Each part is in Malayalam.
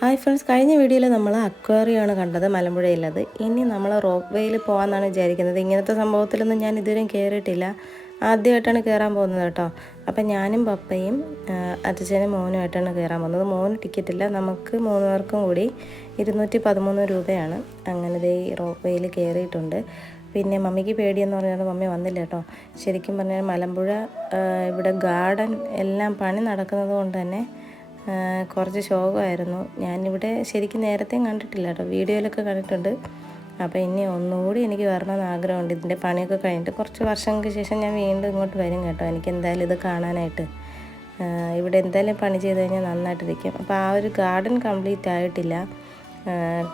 ഹായ് ഫ്രണ്ട്സ്, കഴിഞ്ഞ വീഡിയോയിൽ നമ്മൾ അക്വേറിയമാണ് കണ്ടത് മലമ്പുഴയിലത്. ഇനി നമ്മൾ റോപ്പ് വേയിൽ പോകാമെന്നാണ് വിചാരിക്കുന്നത്. ഇങ്ങനത്തെ സംഭവത്തിലൊന്നും ഞാൻ ഇതുവരെയും കയറിയിട്ടില്ല, ആദ്യമായിട്ടാണ് കയറാൻ പോകുന്നത് കേട്ടോ. അപ്പം ഞാനും പപ്പയും അച്ഛനും മോനുമായിട്ടാണ് കയറാൻ പോകുന്നത്. മോന് ടിക്കറ്റില്ല, നമുക്ക് 3 പേർക്കും കൂടി 213 രൂപയാണ്. അങ്ങനെ ഈ റോപ്പ് വേയിൽ കയറിയിട്ടുണ്ട്. പിന്നെ മമ്മിക്ക് പേടിയെന്ന് പറഞ്ഞാൽ മമ്മി വന്നില്ല കേട്ടോ. ശരിക്കും പറഞ്ഞാൽ മലമ്പുഴ ഇവിടെ ഗാർഡൻ എല്ലാം പണി നടക്കുന്നത് കൊണ്ട് തന്നെ കുറച്ച് ശോകമായിരുന്നു. ഞാനിവിടെ ശരിക്കും നേരത്തെയും കണ്ടിട്ടില്ല കേട്ടോ, വീഡിയോയിലൊക്കെ കണ്ടിട്ടുണ്ട്. അപ്പോൾ ഇനി ഒന്നുകൂടി എനിക്ക് വരണമെന്ന് ആഗ്രഹമുണ്ട്. ഇതിൻ്റെ പണിയൊക്കെ കഴിഞ്ഞിട്ട് കുറച്ച് വർഷങ്ങൾക്ക് ശേഷം ഞാൻ വീണ്ടും ഇങ്ങോട്ട് വരും കേട്ടോ. എനിക്ക് എന്തായാലും ഇത് കാണാനായിട്ട്. ഇവിടെ എന്തായാലും പണി ചെയ്ത് കഴിഞ്ഞാൽ നന്നായിട്ടിരിക്കും. അപ്പോൾ ആ ഒരു ഗാർഡൻ കംപ്ലീറ്റ് ആയിട്ടില്ല,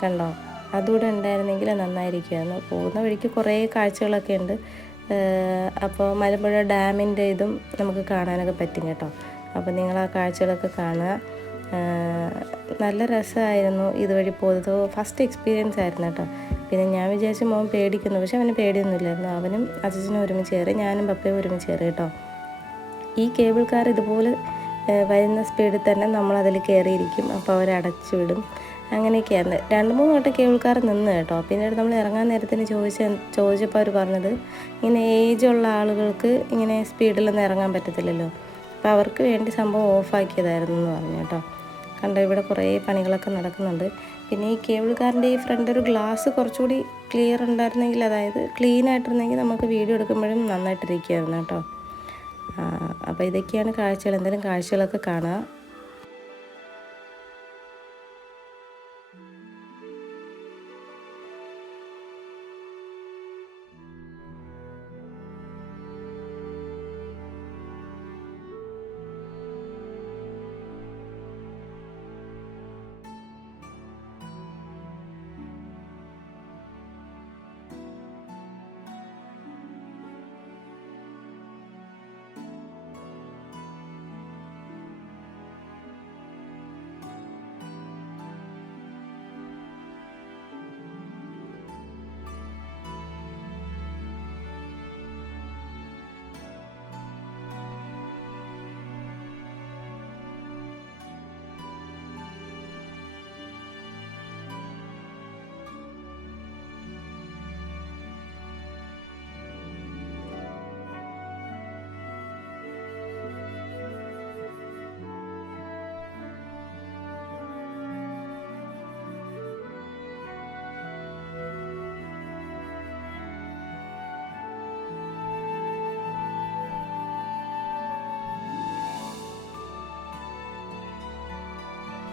കണ്ടോ. അതുകൂടെ ഉണ്ടായിരുന്നെങ്കിൽ നന്നായിരിക്കുമായിരുന്നു. പോകുന്ന വഴിക്ക് കുറേ കാഴ്ചകളൊക്കെ ഉണ്ട്. അപ്പോൾ മലമ്പുഴ ഡാമിൻ്റെ ഇതും നമുക്ക് കാണാനൊക്കെ പറ്റും കേട്ടോ. അപ്പോൾ നിങ്ങൾ ആ കാഴ്ചകളൊക്കെ കാണുക. നല്ല രസമായിരുന്നു ഇതുവഴി പോയത്. ഫസ്റ്റ് എക്സ്പീരിയൻസ് ആയിരുന്നു കേട്ടോ. പിന്നെ ഞാൻ വിചാരിച്ചു മോൻ പേടിക്കുന്നു, പക്ഷെ അവന് പേടിയൊന്നുമില്ലായിരുന്നു. അവനും അച്ഛനും ഒരുമിച്ച് കയറി, ഞാനും പപ്പയും ഒരുമിച്ച് കയറി കേട്ടോ. ഈ കേബിൾ കാർ ഇതുപോലെ വരുന്ന സ്പീഡിൽ തന്നെ നമ്മളതിൽ കയറിയിരിക്കും. അപ്പോൾ അവരടച്ചു വിടും. അങ്ങനെയൊക്കെയാണ്. 2-3 വട്ടം കേബിൾ കാർ നിന്ന് കേട്ടോ. പിന്നീട് നമ്മൾ ഇറങ്ങാൻ നേരത്തിന് ചോദിച്ചപ്പോൾ അവർ പറഞ്ഞത് ഇങ്ങനെ ഏജുള്ള ആളുകൾക്ക് ഇങ്ങനെ സ്പീഡിലൊന്നും ഇറങ്ങാൻ പറ്റത്തില്ലല്ലോ, അപ്പോൾ അവർക്ക് വേണ്ടി സംഭവം ഓഫാക്കിയതായിരുന്നു എന്ന് പറഞ്ഞു കേട്ടോ. കണ്ടോ, ഇവിടെ കുറേ പണികളൊക്കെ നടക്കുന്നുണ്ട്. പിന്നെ ഈ കേബിൾ കാറിൻ്റെ ഈ ഫ്രണ്ട് ഒരു ഗ്ലാസ് കുറച്ചുകൂടി ക്ലിയർ ഉണ്ടായിരുന്നെങ്കിൽ, അതായത് ക്ലീൻ ആയിട്ടിരുന്നെങ്കിൽ നമുക്ക് വീഡിയോ എടുക്കുമ്പോഴും നന്നായിട്ടിരിക്കുമായിരുന്നു കേട്ടോ. അപ്പോൾ ഇതൊക്കെയാണ് കാഴ്ചകൾ. എന്തെങ്കിലും കാഴ്ചകളൊക്കെ കാണുക.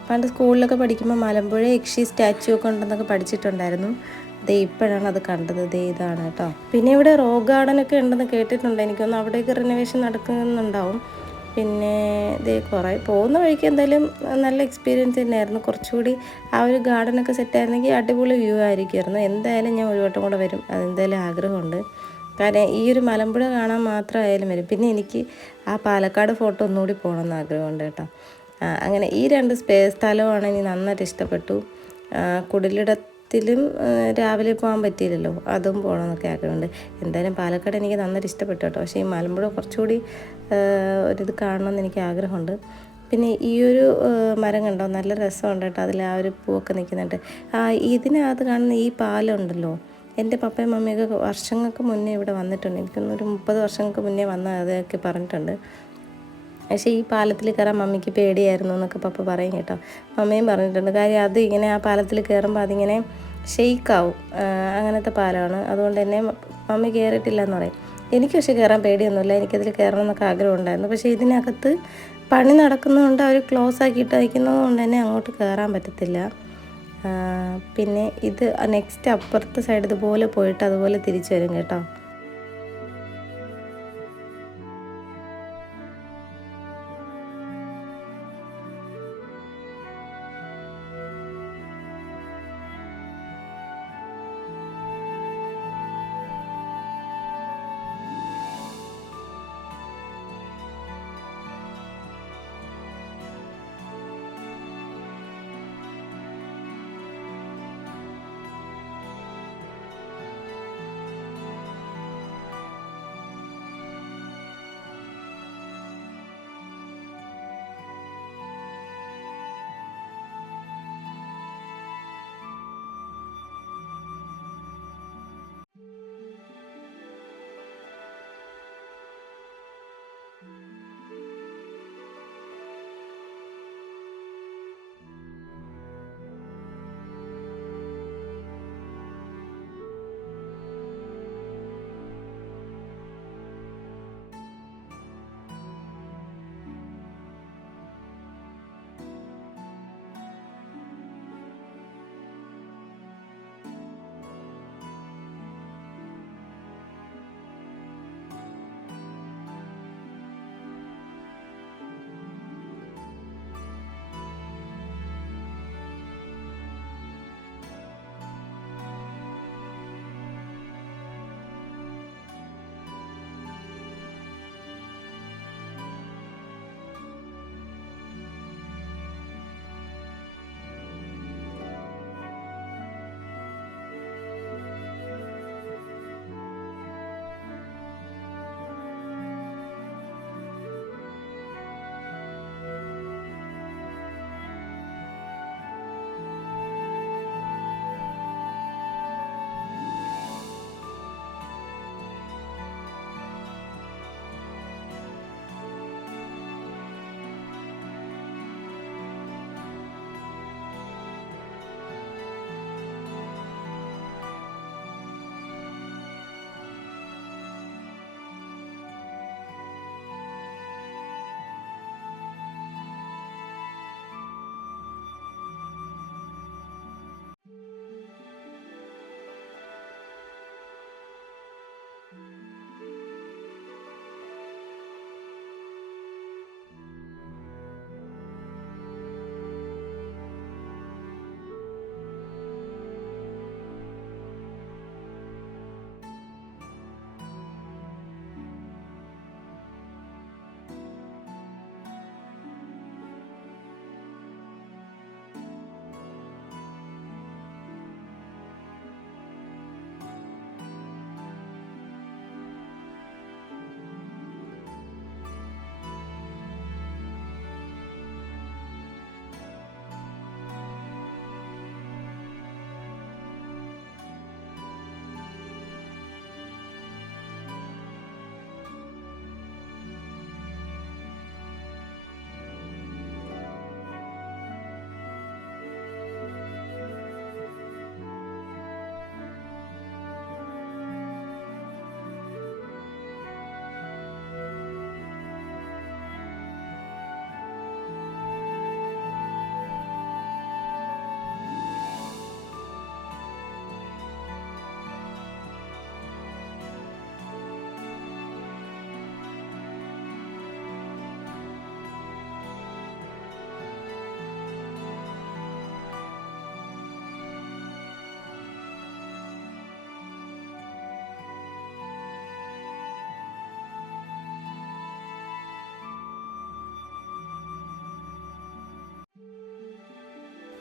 പണ്ട് സ്കൂളിലൊക്കെ പഠിക്കുമ്പോൾ മലമ്പുഴ യക്ഷി സ്റ്റാച്ചു ഒക്കെ ഉണ്ടെന്നൊക്കെ പഠിച്ചിട്ടുണ്ടായിരുന്നു. ദേ ഇപ്പോഴാണ് അത് കണ്ടത്. ദേ ഇതാണ് കേട്ടോ. പിന്നെ ഇവിടെ റോക്ക് ഗാർഡനൊക്കെ ഉണ്ടെന്ന് കേട്ടിട്ടുണ്ട്. എനിക്കൊന്ന് അവിടേക്ക് റിനോവേഷൻ നടക്കുന്നുണ്ടാവും. പിന്നെ ദേ കുറേ പോകുന്ന വഴിക്ക് എന്തായാലും നല്ല എക്സ്പീരിയൻസ് തന്നെയായിരുന്നു. കുറച്ചുകൂടി ആ ഒരു ഗാർഡനൊക്കെ സെറ്റായിരുന്നെങ്കിൽ അടിപൊളി വ്യൂ ആയിരിക്കുമായിരുന്നു. എന്തായാലും ഞാൻ ഒരു വട്ടം കൂടെ വരും, അതെന്തായാലും ആഗ്രഹമുണ്ട്. കാരണം ഈ ഒരു മലമ്പുഴ കാണാൻ മാത്രമായാലും വരും. പിന്നെ എനിക്ക് ആ പാലക്കാട് ഫോട്ടോ ഒന്നുകൂടി പോകണമെന്ന് ആഗ്രഹമുണ്ട് കേട്ടോ. അങ്ങനെ ഈ 2 സ്ഥലമാണ് എനിക്ക് നന്നായിട്ട് ഇഷ്ടപ്പെട്ടു. കുടിലിടത്തിലും രാവിലെ പോകാൻ പറ്റിയില്ലല്ലോ, അതും പോകണമെന്നൊക്കെ ആഗ്രഹമുണ്ട്. എന്തായാലും പാലക്കാട് എനിക്ക് നന്നായിട്ട് ഇഷ്ടപ്പെട്ടു കേട്ടോ. പക്ഷേ ഈ മലമ്പുഴ കുറച്ചുകൂടി ഒരിത് കാണണമെന്ന് എനിക്ക് ആഗ്രഹമുണ്ട്. പിന്നെ ഈ ഒരു മരം കണ്ടോ, നല്ല രസമുണ്ട് കേട്ടോ. അതിൽ ആ ഒരു പൂവൊക്കെ നിൽക്കുന്നുണ്ട്. ഇതിനകത്ത് കാണുന്ന ഈ പാലം ഉണ്ടല്ലോ, എൻ്റെ പപ്പയും മമ്മിയൊക്കെ വർഷങ്ങൾക്ക് മുന്നേ ഇവിടെ വന്നിട്ടുണ്ട്. എനിക്കൊന്നൊരു 30 വർഷങ്ങൾക്ക് മുന്നേ വന്ന അതൊക്കെ പറഞ്ഞിട്ടുണ്ട്. പക്ഷേ ഈ പാലത്തിൽ കയറാൻ മമ്മിക്ക് പേടിയായിരുന്നു എന്നൊക്കെ പപ്പ പറയും കേട്ടോ. മമ്മിയും പറഞ്ഞിട്ടുണ്ട്. കാര്യം അത് ഇങ്ങനെ ആ പാലത്തിൽ കയറുമ്പോൾ അതിങ്ങനെ ഷെയ്ക്കാവും, അങ്ങനത്തെ പാലമാണ്. അതുകൊണ്ട് തന്നെ മമ്മി കയറിയിട്ടില്ല എന്ന് പറയും. എനിക്ക് പക്ഷേ കയറാൻ പേടിയൊന്നുമില്ല, എനിക്കതിൽ കയറണം എന്നൊക്കെ ആഗ്രഹം ഉണ്ടായിരുന്നു. പക്ഷേ ഇതിനകത്ത് പണി നടക്കുന്നതുകൊണ്ട് അവർ ക്ലോസ് ആക്കിയിട്ട് വയ്ക്കുന്നത് കൊണ്ട് തന്നെ അങ്ങോട്ട് കയറാൻ പറ്റത്തില്ല. പിന്നെ ഇത് നെക്സ്റ്റ് അപ്പുറത്തെ സൈഡ് ഇതുപോലെ പോയിട്ട് അതുപോലെ തിരിച്ചു വരും കേട്ടോ.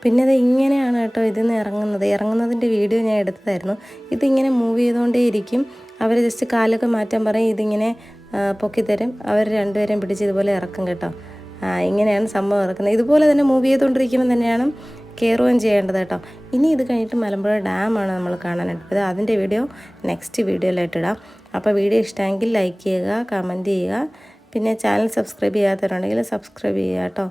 പിന്നെ അത് ഇങ്ങനെയാണ് കേട്ടോ ഇതിന്ന് ഇറങ്ങുന്നതിൻ്റെ വീഡിയോ ഞാൻ എടുത്തതായിരുന്നു. ഇതിങ്ങനെ മൂവ് ചെയ്തുകൊണ്ടേയിരിക്കും. അവർ ജസ്റ്റ് കാലൊക്കെ മാറ്റാൻ പറയും, ഇതിങ്ങനെ പൊക്കിത്തരും. അവർ രണ്ടുപേരെയും പിടിച്ച് ഇതുപോലെ ഇറക്കും കേട്ടോ. ഇങ്ങനെയാണ് സംഭവം ഇറക്കുന്നത്. ഇതുപോലെ തന്നെ മൂവ് ചെയ്തുകൊണ്ടിരിക്കുമ്പോൾ തന്നെയാണ് കയറുകയും ചെയ്യേണ്ടത് കേട്ടോ. ഇനി ഇത് കഴിഞ്ഞിട്ട് മലമ്പുഴ ഡാമാണ് നമ്മൾ കാണാനായിട്ട്. അതിൻ്റെ വീഡിയോ നെക്സ്റ്റ് വീഡിയോയിലായിട്ട് ഇടാം. അപ്പോൾ വീഡിയോ ഇഷ്ടമെങ്കിൽ ലൈക്ക് ചെയ്യുക, കമൻറ്റ് ചെയ്യുക. പിന്നെ ചാനൽ സബ്സ്ക്രൈബ് ചെയ്യാത്തവരുണ്ടെങ്കിൽ സബ്സ്ക്രൈബ് ചെയ്യുക കേട്ടോ.